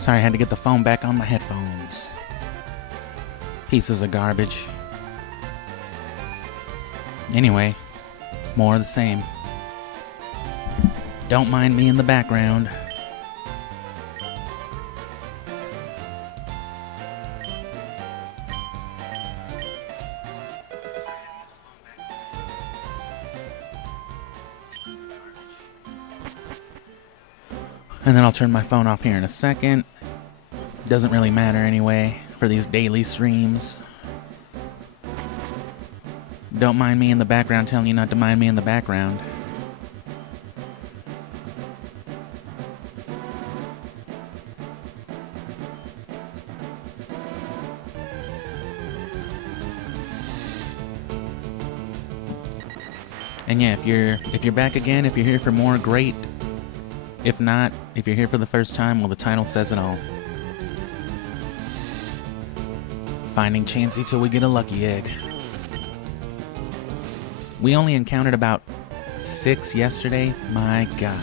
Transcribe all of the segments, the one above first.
Sorry, I had to get the phone back on my headphones. Pieces of garbage. Anyway, more of the same. Don't mind me in the background. And then I'll turn my phone off here in a second. Doesn't really matter anyway for these daily streams. Don't mind me in the background telling you not to mind me in the background. And yeah, if you're back again, if you're here for more, great. If not, if you're here for the first time, well, the title says it all. Finding Chansey till we get a lucky egg. We only encountered about 6 yesterday. My God.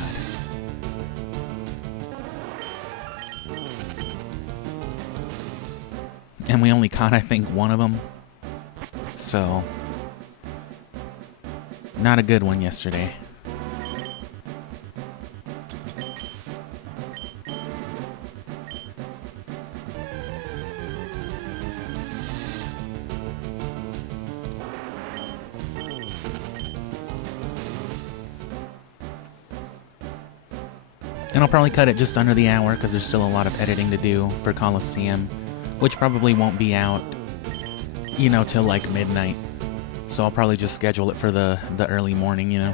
And we only caught, I think, one of them. So, not a good one yesterday. And I'll probably cut it just under the hour because there's still a lot of editing to do for Coliseum, which probably won't be out, you know, till like midnight. So I'll probably just schedule it for the early morning, you know.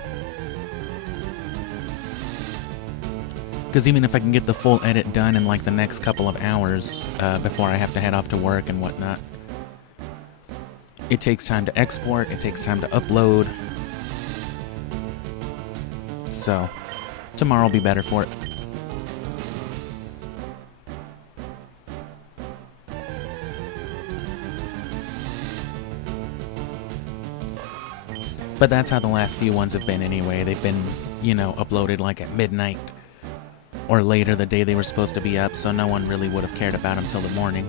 Because even if I can get the full edit done in like the next couple of hours before I have to head off to work and whatnot, it takes time to export, it takes time to upload. So tomorrow will be better for it. But that's how the last few ones have been anyway. They've been, you know, uploaded like at midnight or later the day they were supposed to be up, so no one really would have cared about them till the morning.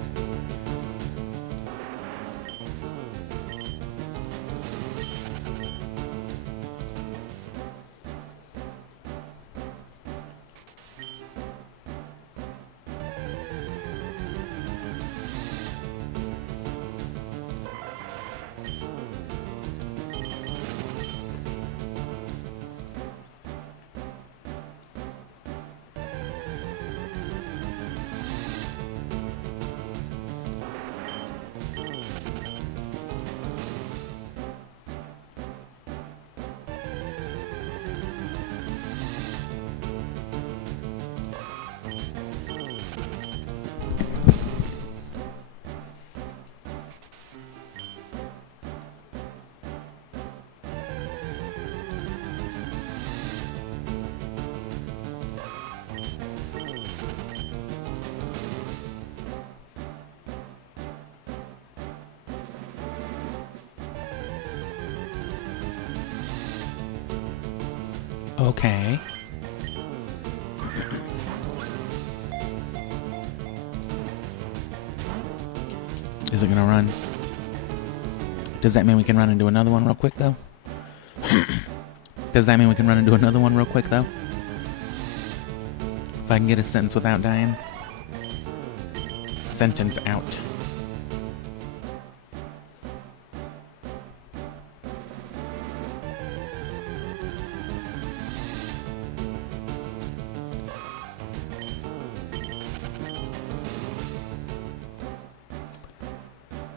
Okay. Is it gonna run? Does that mean we can run into another one real quick, though? Does that mean we can run into another one real quick, though? If I can get a sentence without dying. Sentence out.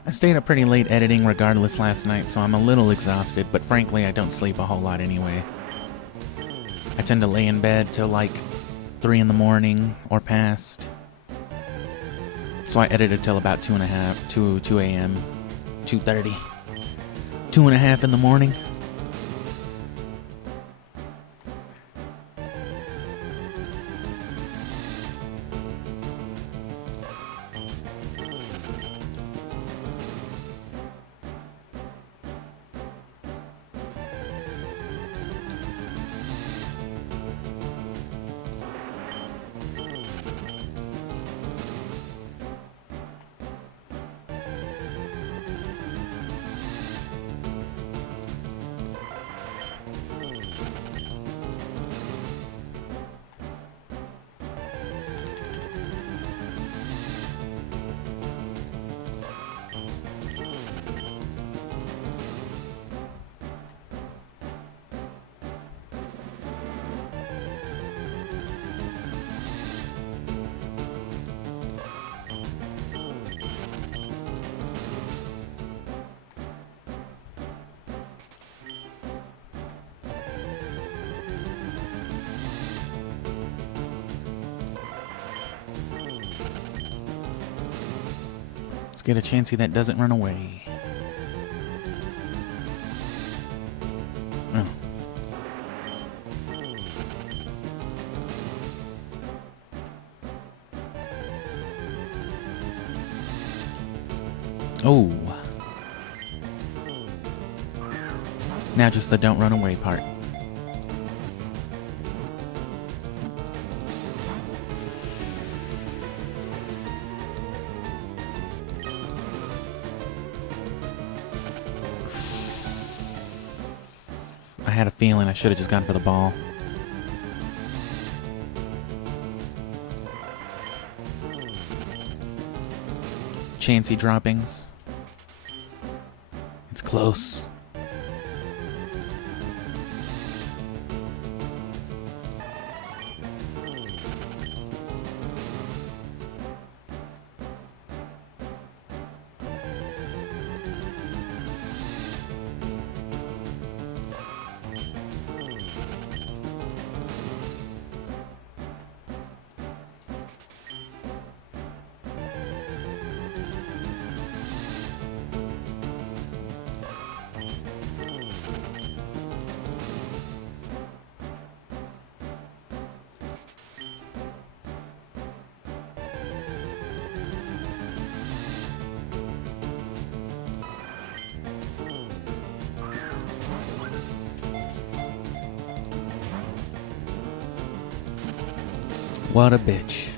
I stayed up pretty late editing regardless last night, so I'm a little exhausted, but frankly I don't sleep a whole lot anyway. I tend to lay in bed till like 3 in the morning or past. So I edited till about 2 a.m., 2:30. 2:30 in the morning. get a Chansey that doesn't run away. Oh. Oh. Now just the don't run away part. I had a feeling I should have just gone for the ball. Chansey droppings. It's close. What a bitch.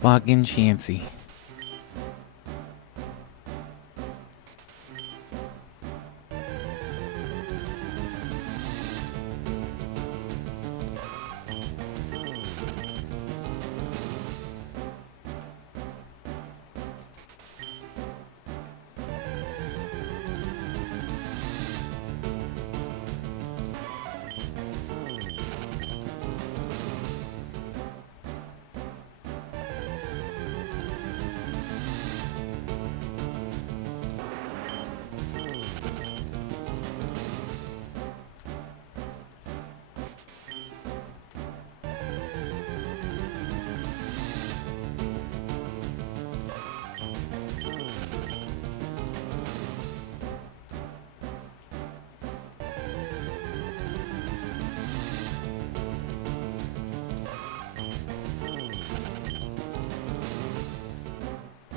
Fucking Chansey.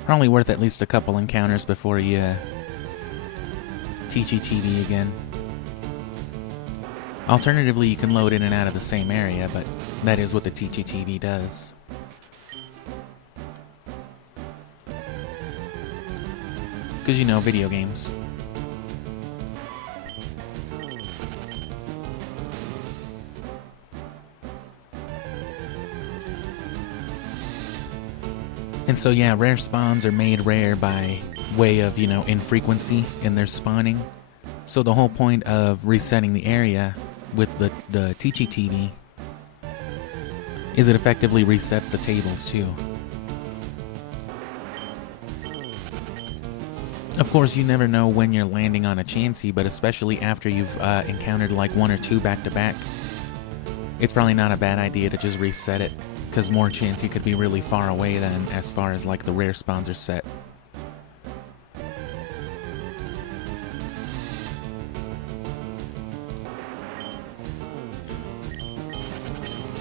Probably worth at least a couple encounters before you TGTV again. Alternatively, you can load in and out of the same area, but that is what the TGTV does. Because, you know, video games. And so, yeah, rare spawns are made rare by way of, you know, infrequency in their spawning. So the whole point of resetting the area with the TGTV is it effectively resets the tables too. Of course, you never know when you're landing on a Chansey, but especially after you've encountered like one or two back-to-back, it's probably not a bad idea to just reset it, because more Chansey could be really far away then as far as like the rare spawns are set.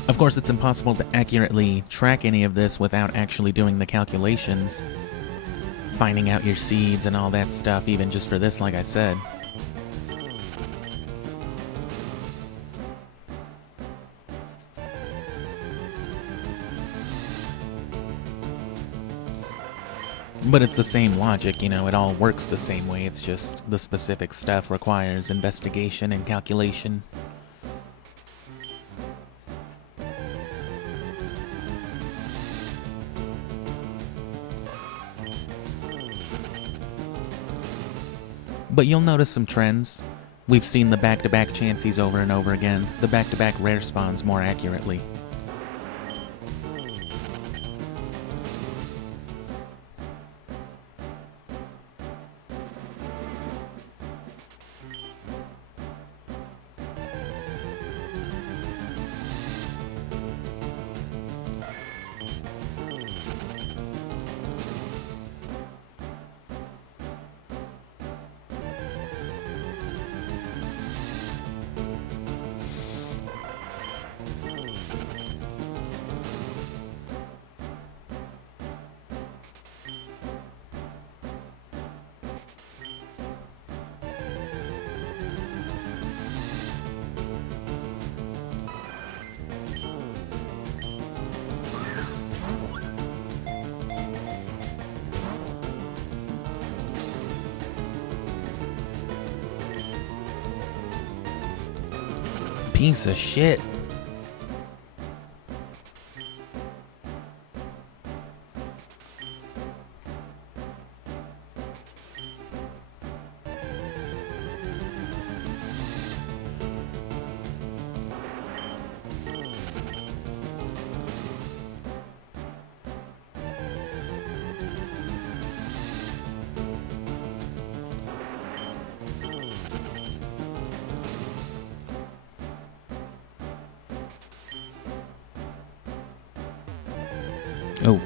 Of course, it's impossible to accurately track any of this without actually doing the calculations, finding out your seeds and all that stuff, even just for this, like I said. But it's the same logic, you know, it all works the same way, it's just the specific stuff requires investigation and calculation. But you'll notice some trends. We've seen the back-to-back Chanseys over and over again, the back-to-back rare spawns more accurately. Piece of shit. Oh.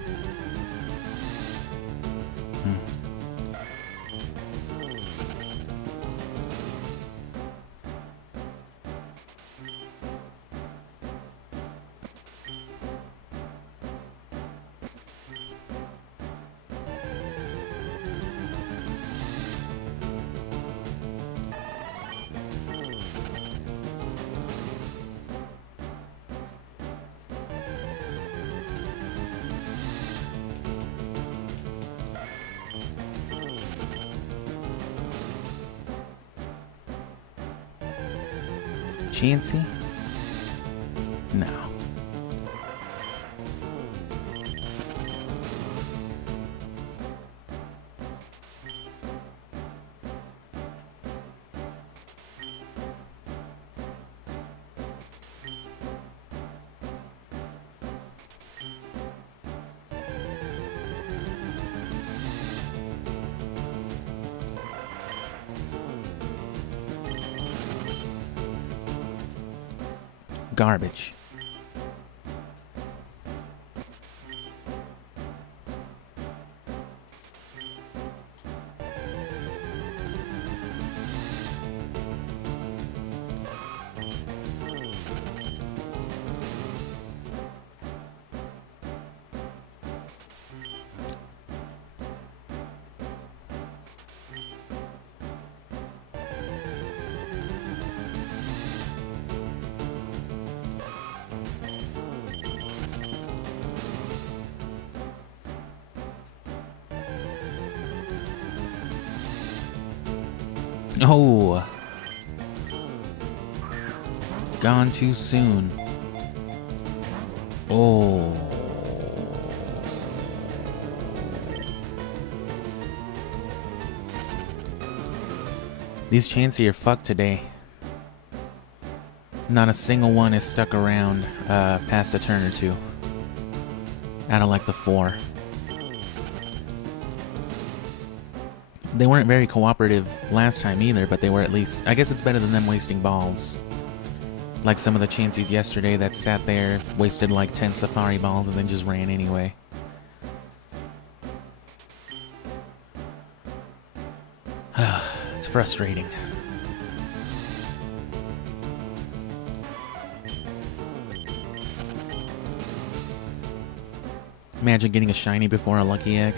Chansey? No. Garbage. Oh. Gone too soon. Oh. These Chansey are fucked today. Not a single one is stuck around past a turn or two. Out of like the 4. They weren't very cooperative last time either, but they were at least... I guess it's better than them wasting balls. Like some of the Chanseys yesterday that sat there, wasted like 10 safari balls, and then just ran anyway. It's frustrating. Imagine getting a shiny before a lucky egg.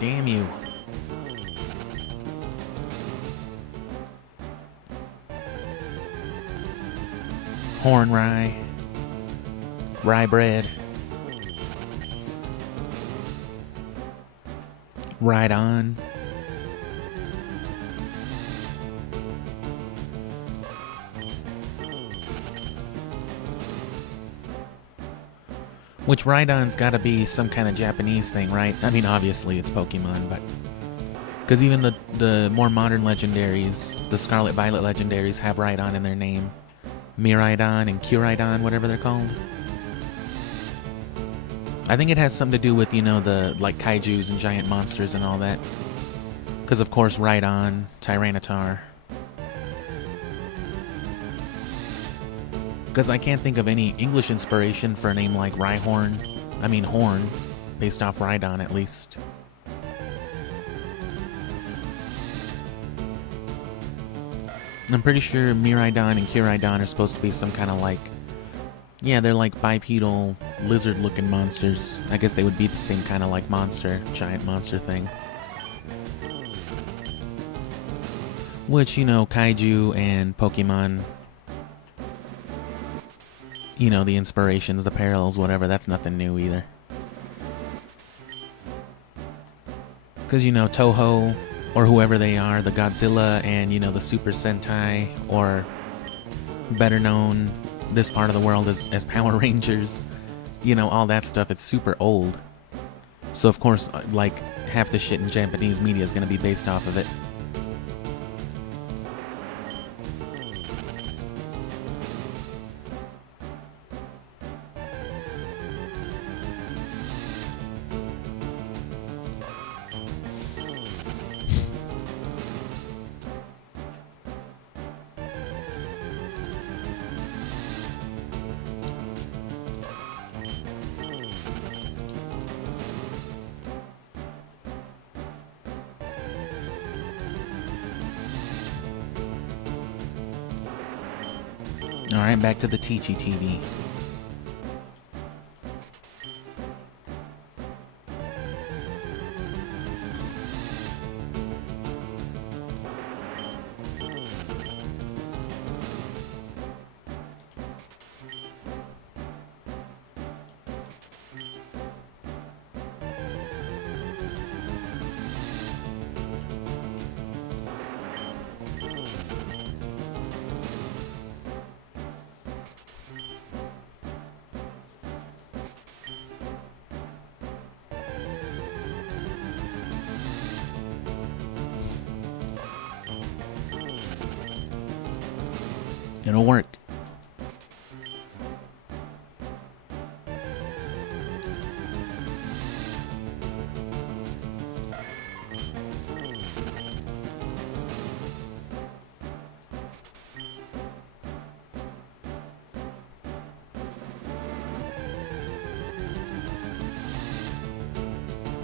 Damn you. Horn rye. Rye bread. Ride on. Which Rhydon's gotta be some kind of Japanese thing, right? I mean, obviously it's Pokemon, but... Because even the more modern legendaries, the Scarlet Violet legendaries, have Rhydon in their name. Miraidon and Kyuraidon, whatever they're called. I think it has something to do with, you know, the, like, kaijus and giant monsters and all that. Because, of course, Rhydon, Tyranitar. Because I can't think of any English inspiration for a name like Rhyhorn. I mean, Horn, based off Rhydon at least. I'm pretty sure Miraidon and Kyuraidon are supposed to be some kind of like... Yeah, they're like bipedal, lizard-looking monsters. I guess they would be the same kind of like monster, giant monster thing. Which, you know, kaiju and Pokemon... You know, the inspirations, the parallels, whatever, that's nothing new either. Because, you know, Toho, or whoever they are, the Godzilla and, you know, the Super Sentai, or better known this part of the world as Power Rangers, you know, all that stuff, it's super old. So, of course, like, half the shit in Japanese media is going to be based off of it. Alright, back to the Teachy TV. It'll work.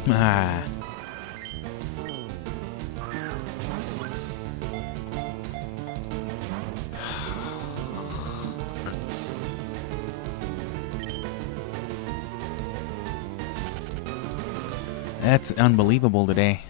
Ah. That's unbelievable today.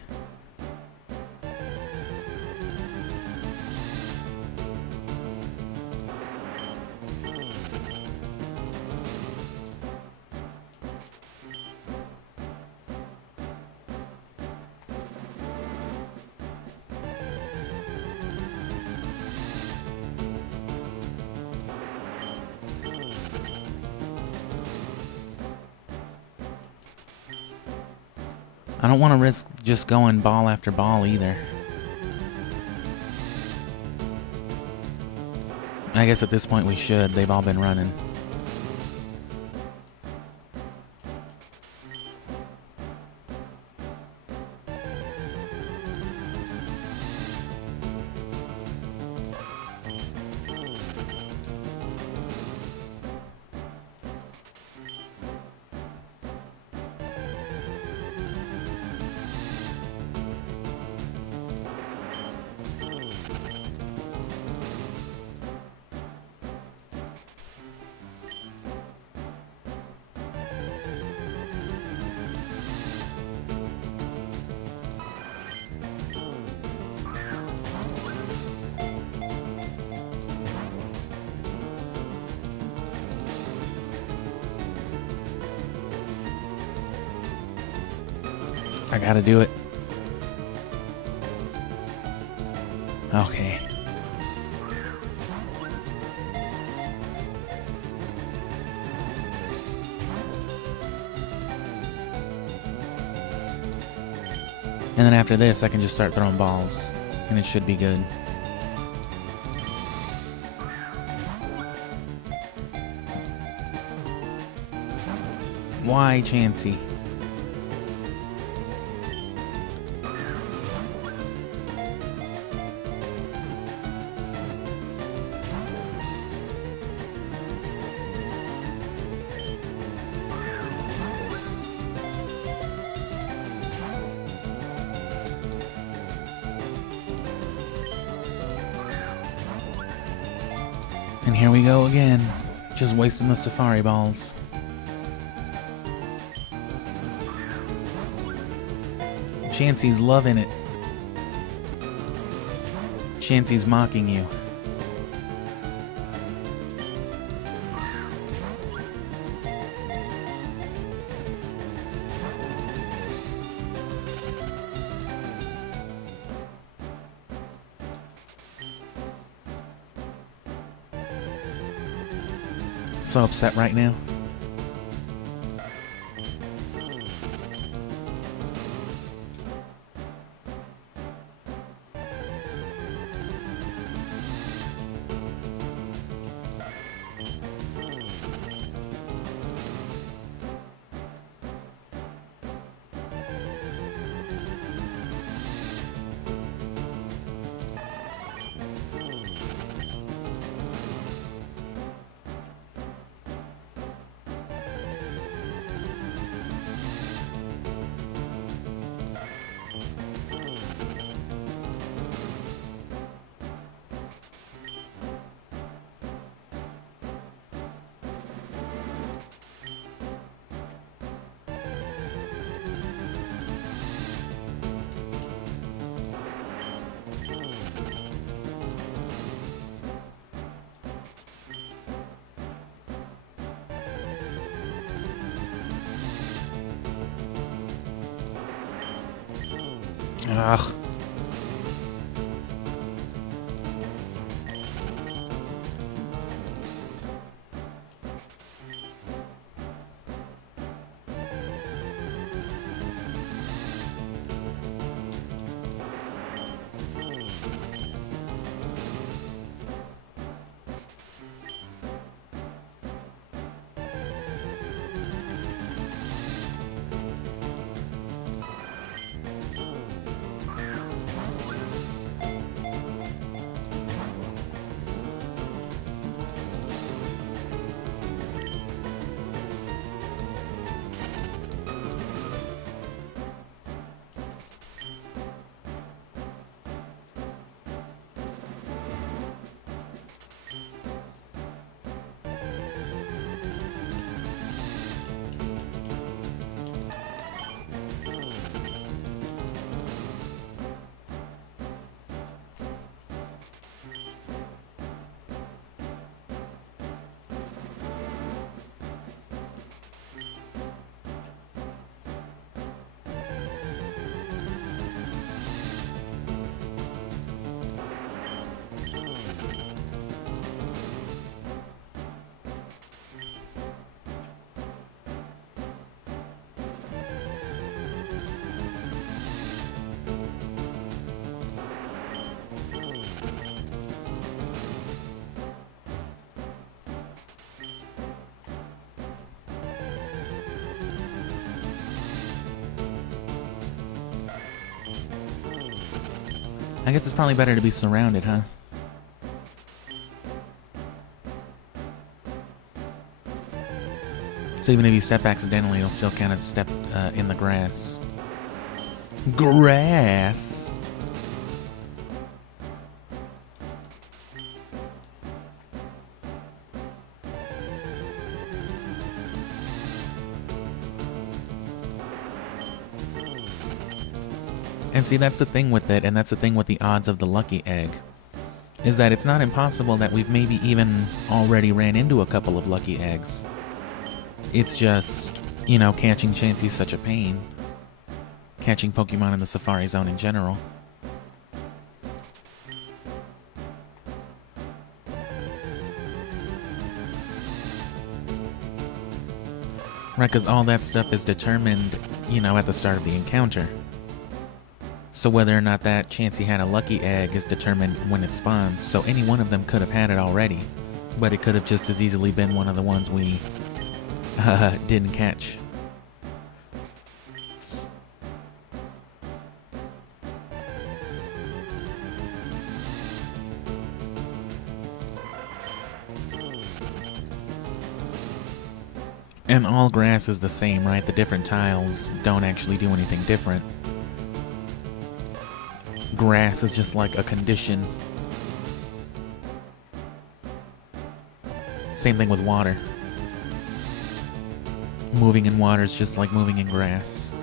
I don't want to risk just going ball after ball either. I guess at this point we should. They've all been running. I gotta do it. Okay. And then after this, I can just start throwing balls, and it should be good. Why, Chansey? And here we go again, just wasting the safari balls. Chansey's loving it. Chansey's mocking you. So upset right now. Ugh. I guess it's probably better to be surrounded, huh? So even if you step accidentally, you'll still kind of step in the grass. Grass! And see, that's the thing with it, and that's the thing with the odds of the lucky egg, is that it's not impossible that we've maybe even already ran into a couple of lucky eggs. It's just, you know, catching Chansey's such a pain. catching Pokemon in the Safari Zone in general. Right, because all that stuff is determined, you know, at the start of the encounter. So whether or not that Chansey had a lucky egg is determined when it spawns, so any one of them could have had it already. But it could have just as easily been one of the ones we didn't catch. And all grass is the same, right? The different tiles don't actually do anything different. Grass is just like a condition. Same thing with water. Moving in water is just like moving in grass.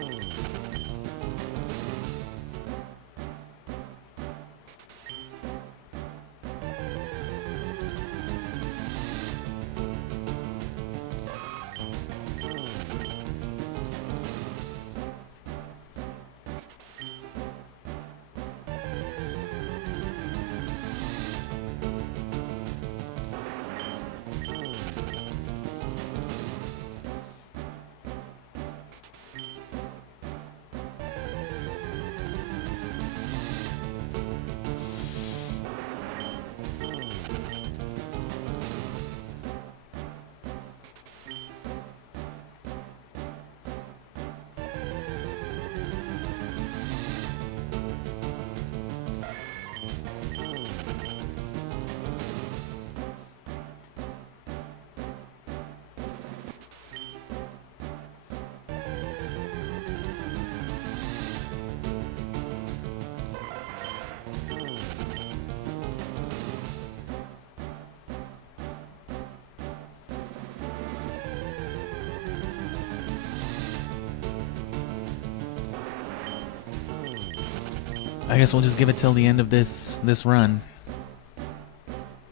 I guess we'll just give it till the end of this run.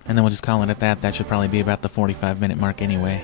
And then we'll just call it at that. That should probably be about the 45-minute mark anyway.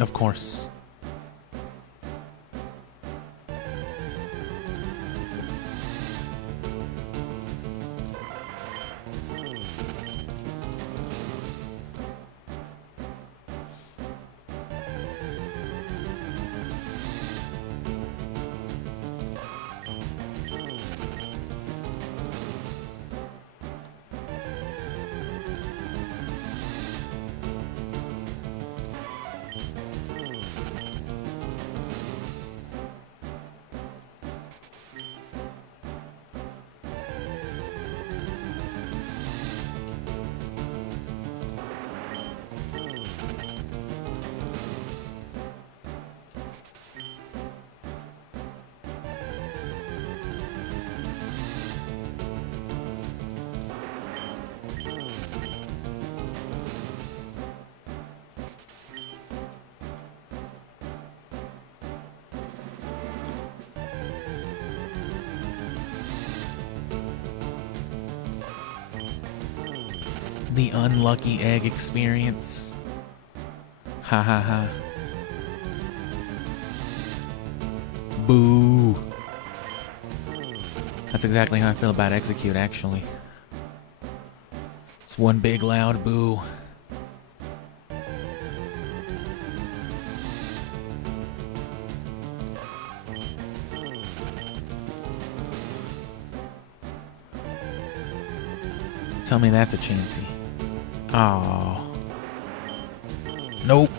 Of course. The unlucky egg experience. Ha ha ha. Boo. That's exactly how I feel about Execute, actually. It's one big loud boo. tell me that's a Chansey. Oh. Nope.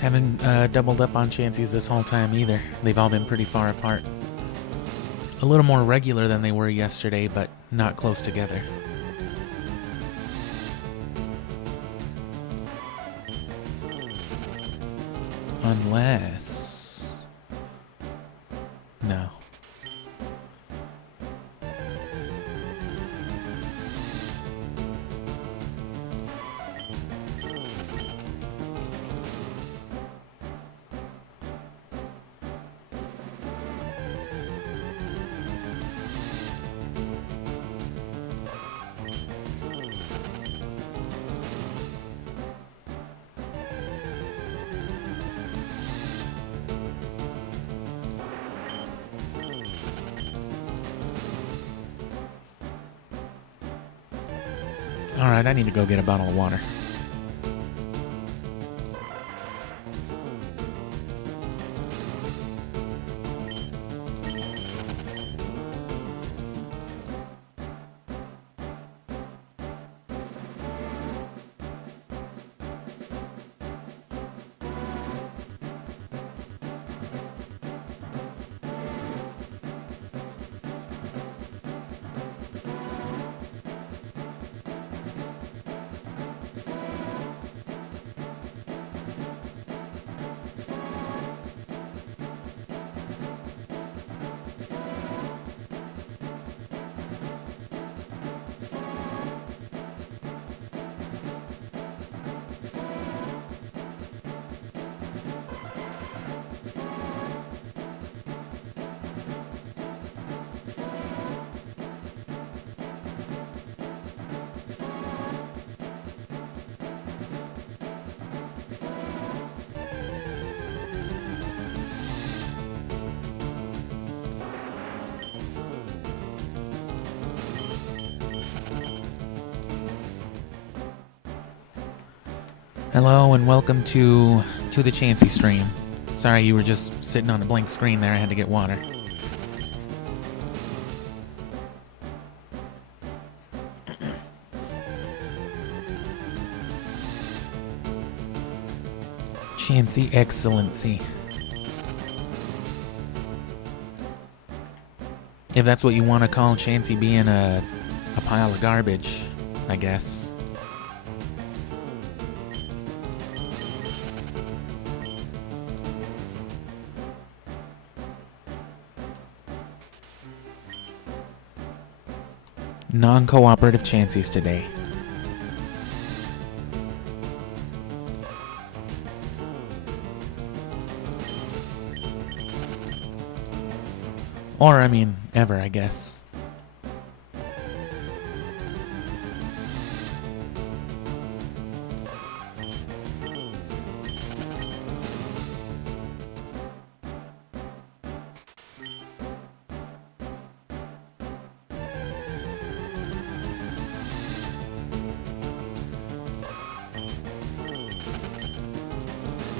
Haven't doubled up on Chanseys this whole time either. They've all been pretty far apart. A little more regular than they were yesterday, but not close together. Unless... No. Alright, I need to go get a bottle of water. Hello and welcome to the Chansey stream. Sorry you were just sitting on a blank screen there, I had to get water. Chansey Excellency. If that's what you want to call Chansey being a pile of garbage, I guess. Non-cooperative Chanseys today. Or, I mean, ever, I guess.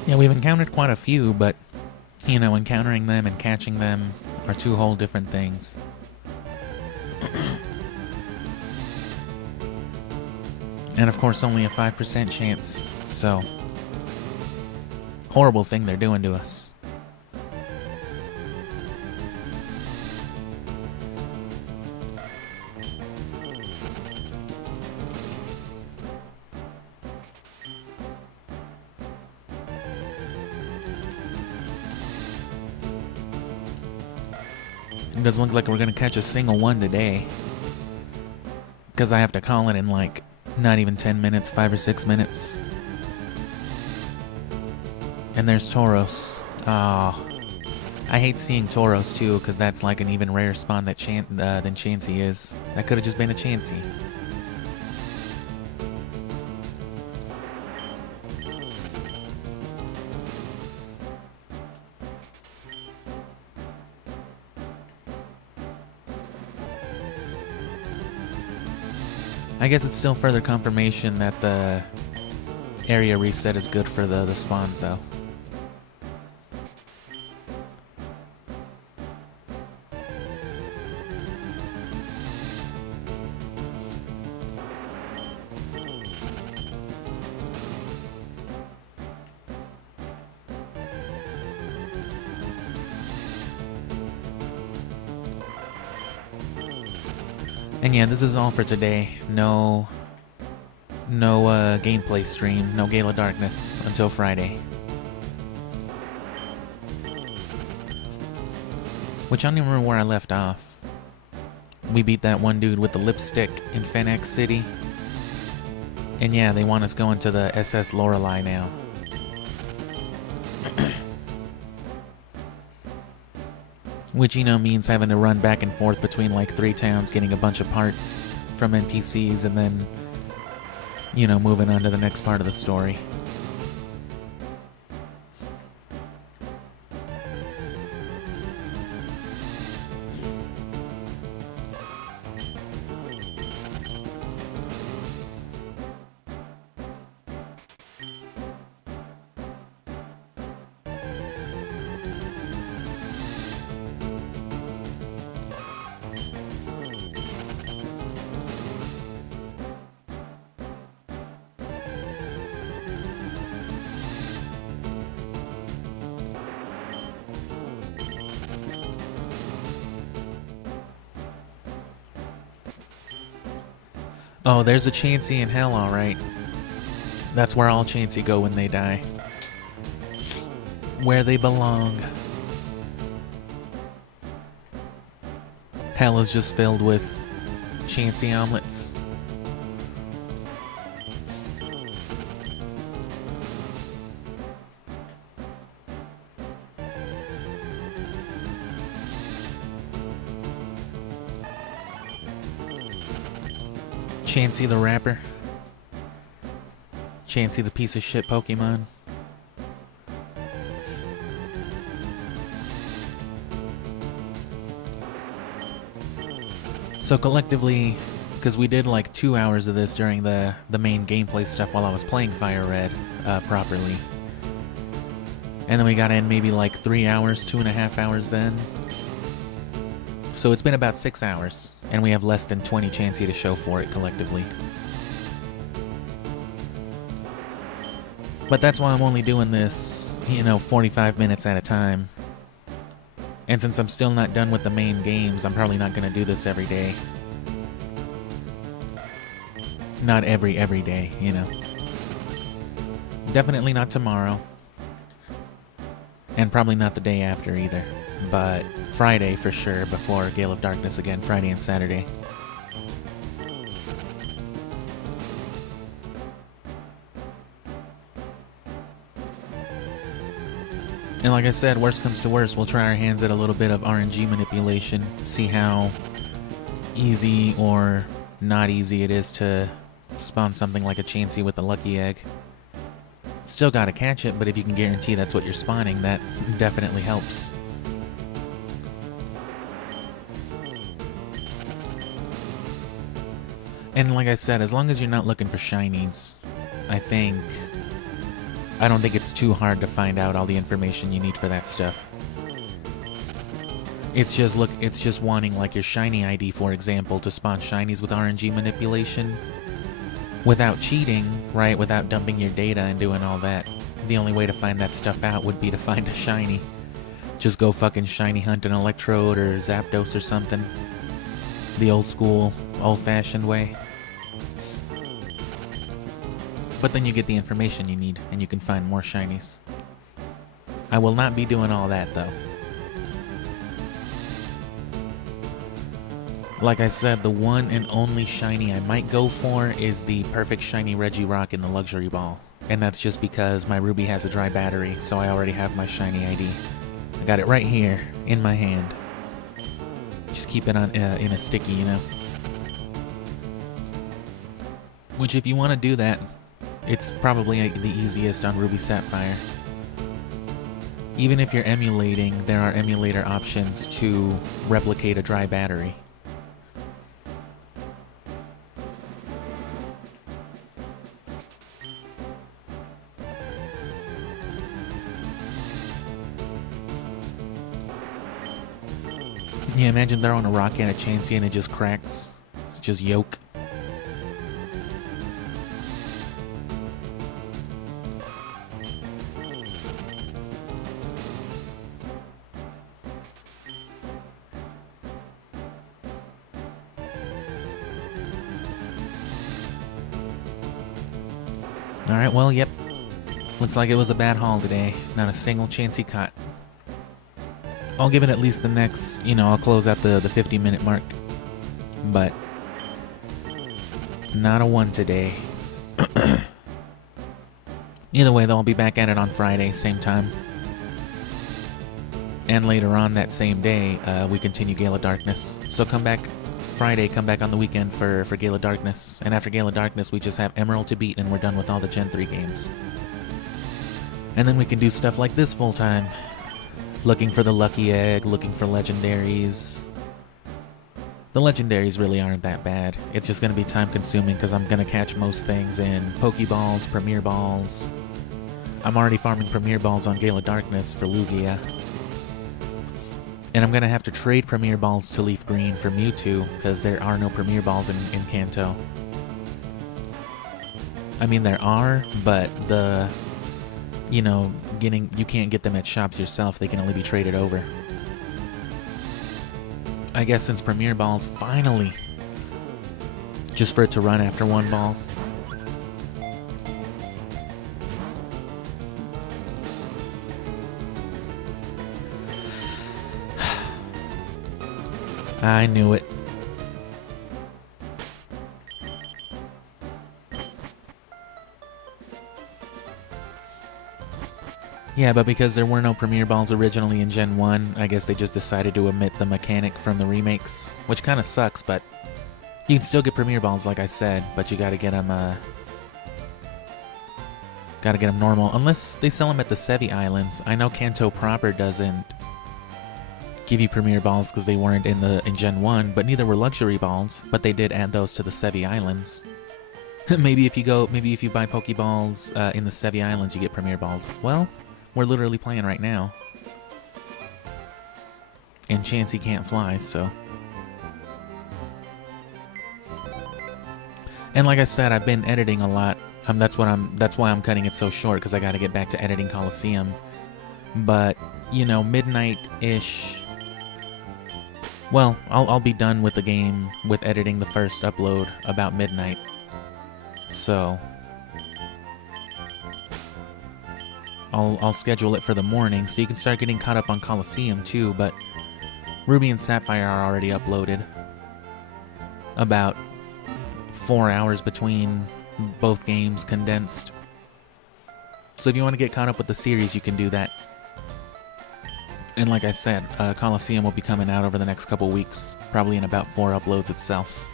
Yeah, we've encountered quite a few, but, you know, encountering them and catching them are two whole different things. And of course, only a 5% chance, so horrible thing they're doing to us. It doesn't look like we're gonna catch a single one today, because I have to call it in like not even 10 minutes, 5 or 6 minutes. And there's Tauros. Oh, I hate seeing Tauros too, because that's like an even rarer spawn that than Chansey is. That could have just been a Chansey. I guess it's still further confirmation that the area reset is good for the spawns, though. And yeah, this is all for today. No gameplay stream, no Gale of Darkness until Friday. Which I don't even remember where I left off. We beat that one dude with the lipstick in Fennec City. And yeah, they want us going to the SS Lorelei now. Which, you know, means having to run back and forth between like 3 towns, getting a bunch of parts from NPCs, and then, you know, moving on to the next part of the story. Oh, there's a Chansey in hell, alright. That's where all Chansey go when they die. Where they belong. Hell is just filled with Chansey omelets. Chansey the rapper. Chansey the piece of shit Pokemon. So collectively, because we did like 2 hours of this during the main gameplay stuff while I was playing Fire Red properly. And then we got in maybe like 3 hours, 2.5 hours then. So it's been about 6 hours, and we have less than 20 Chansey to show for it collectively. But that's why I'm only doing this, you know, 45 minutes at a time. And since I'm still not done with the main games, I'm probably not going to do this every day. Not every day, you know. Definitely not tomorrow. And probably not the day after either. But Friday for sure, before Gale of Darkness again, Friday and Saturday. And like I said, worst comes to worst, we'll try our hands at a little bit of RNG manipulation, see how easy or not easy it is to spawn something like a Chansey with a lucky egg. Still gotta catch it, but if you can guarantee that's what you're spawning, that definitely helps. And like I said, as long as you're not looking for shinies, I think I don't think it's too hard to find out all the information you need for that stuff. It's just wanting like your shiny ID, for example, to spawn shinies with RNG manipulation without cheating, right? Without dumping your data and doing all that. The only way to find that stuff out would be to find a shiny. Just go fucking shiny hunt an Electrode or Zapdos or something. The old school, old-fashioned way. But then you get the information you need and you can find more shinies. I will not be doing all that though. Like I said, the one and only shiny I might go for is the perfect shiny Regirock in the luxury ball. And that's just because my Ruby has a dry battery, so I already have my shiny ID. I got it right here in my hand. Just keep it on in a sticky, you know. Which, if you want to do that, it's probably the easiest on Ruby Sapphire. Even if you're emulating, there are emulator options to replicate a dry battery. Yeah, imagine throwing a rock at a Chansey and it just cracks. It's just yolk. Alright, well, yep. Looks like it was a bad haul today. Not a single Chansey caught. I'll give it at least the next, you know, I'll close at the 50-minute mark. But not a one today. Either way, though, I'll be back at it on Friday, same time. And later on that same day, we continue Gale of Darkness. So come back Friday, come back on the weekend for Gale of Darkness. And after Gale of Darkness, we just have Emerald to beat and we're done with all the Gen 3 games. And then we can do stuff like this full time. Looking for the lucky egg, looking for legendaries. The legendaries really aren't that bad. It's just going to be time consuming because I'm going to catch most things in Pokeballs, Premier Balls. I'm already farming Premier Balls on Gale of Darkness for Lugia. And I'm going to have to trade Premier Balls to Leaf Green for Mewtwo because there are no Premier Balls in Kanto. I mean, there are, but you can't get them at shops yourself. They can only be traded over. I guess since Premier Balls finally, just for it to run after one ball. I knew it. Yeah, but because there were no Premier Balls originally in Gen 1, I guess they just decided to omit the mechanic from the remakes, which kind of sucks, but you can still get Premier Balls, like I said, but you gotta get them, normal, unless they sell them at the Sevi Islands. I know Kanto proper doesn't give you Premier Balls because they weren't in Gen 1, but neither were Luxury Balls, but they did add those to the Sevi Islands. maybe if you buy Pokeballs in the Sevi Islands, you get Premier Balls. Well, we're literally playing right now. And Chansey can't fly, so. And like I said, I've been editing a lot. That's why I'm cutting it so short, because I gotta get back to editing Coliseum. But, you know, midnight-ish. Well, I'll be done with the game, with editing the first upload about midnight. So I'll schedule it for the morning, so you can start getting caught up on Coliseum too, but Ruby and Sapphire are already uploaded. About 4 hours between both games condensed. So if you want to get caught up with the series, you can do that. And like I said, Coliseum will be coming out over the next couple weeks, probably in about 4 uploads itself.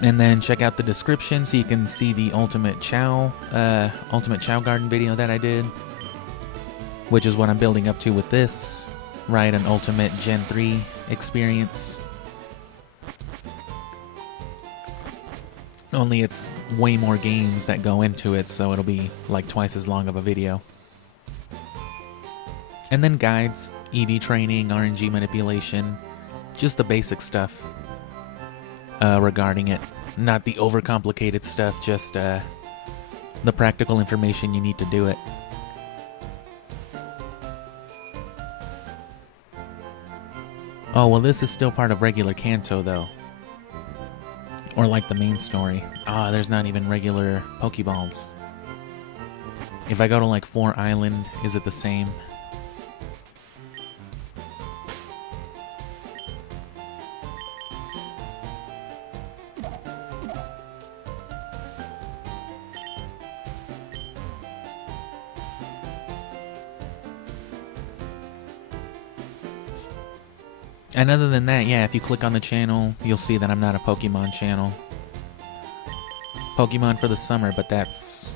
And then check out the description so you can see the Ultimate Chao Garden video that I did, which is what I'm building up to with this, right? An Ultimate Gen 3 experience. Only it's way more games that go into it, so it'll be like twice as long of a video. And then guides, EV training, RNG manipulation, just the basic stuff regarding it. Not the overcomplicated stuff, just the practical information you need to do it. Oh, well, this is still part of regular Kanto, though. Or like the main story. Ah, there's not even regular Pokeballs. If I go to like 4 Island, is it the same? And other than that, yeah, if you click on the channel, you'll see that I'm not a Pokemon channel. Pokemon for the summer, but that's...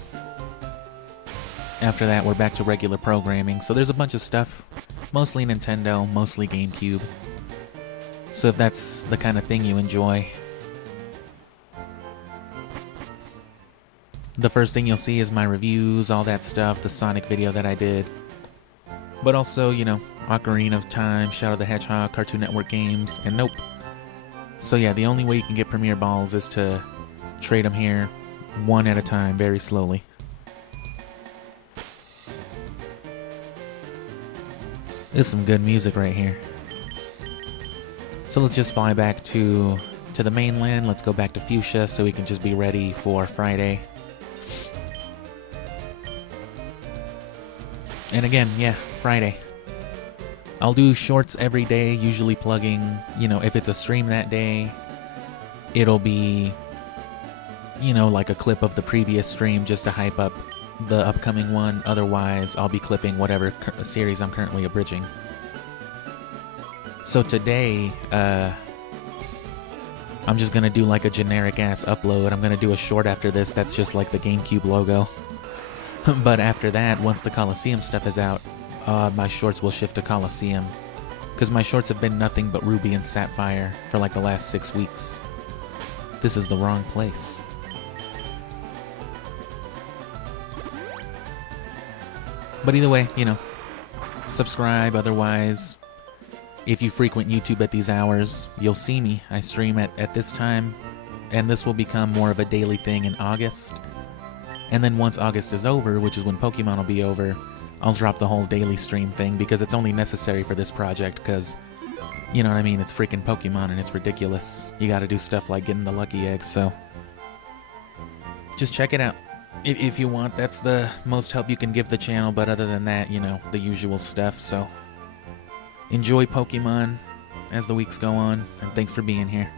After that, we're back to regular programming. So there's a bunch of stuff, mostly Nintendo, mostly GameCube. So if that's the kind of thing you enjoy, the first thing you'll see is my reviews, all that stuff, the Sonic video that I did. But also, you know, Ocarina of Time, Shadow the Hedgehog, Cartoon Network games, and nope. So yeah, the only way you can get Premier Balls is to trade them here, one at a time, very slowly. This is some good music right here. So let's just fly back to the mainland. Let's go back to Fuchsia so we can just be ready for Friday. And again, yeah, Friday. I'll do shorts every day, usually plugging, you know, if it's a stream that day, it'll be, you know, like a clip of the previous stream just to hype up the upcoming one. Otherwise, I'll be clipping whatever series I'm currently abridging. So today, I'm just gonna do like a generic ass upload. I'm gonna do a short after this that's just like the GameCube logo. But after that, once the Coliseum stuff is out, my shorts will shift to Coliseum. Because my shorts have been nothing but Ruby and Sapphire for like the last 6 weeks. This is the wrong place. But either way, you know, subscribe. Otherwise, if you frequent YouTube at these hours, you'll see me. I stream at this time, and this will become more of a daily thing in August. And then once August is over, which is when Pokemon will be over, I'll drop the whole daily stream thing because it's only necessary for this project because, you know what I mean, it's freaking Pokemon and it's ridiculous. You gotta do stuff like getting the lucky eggs, so just check it out. If you want, that's the most help you can give the channel, but other than that, you know, the usual stuff, so enjoy Pokemon as the weeks go on, and thanks for being here.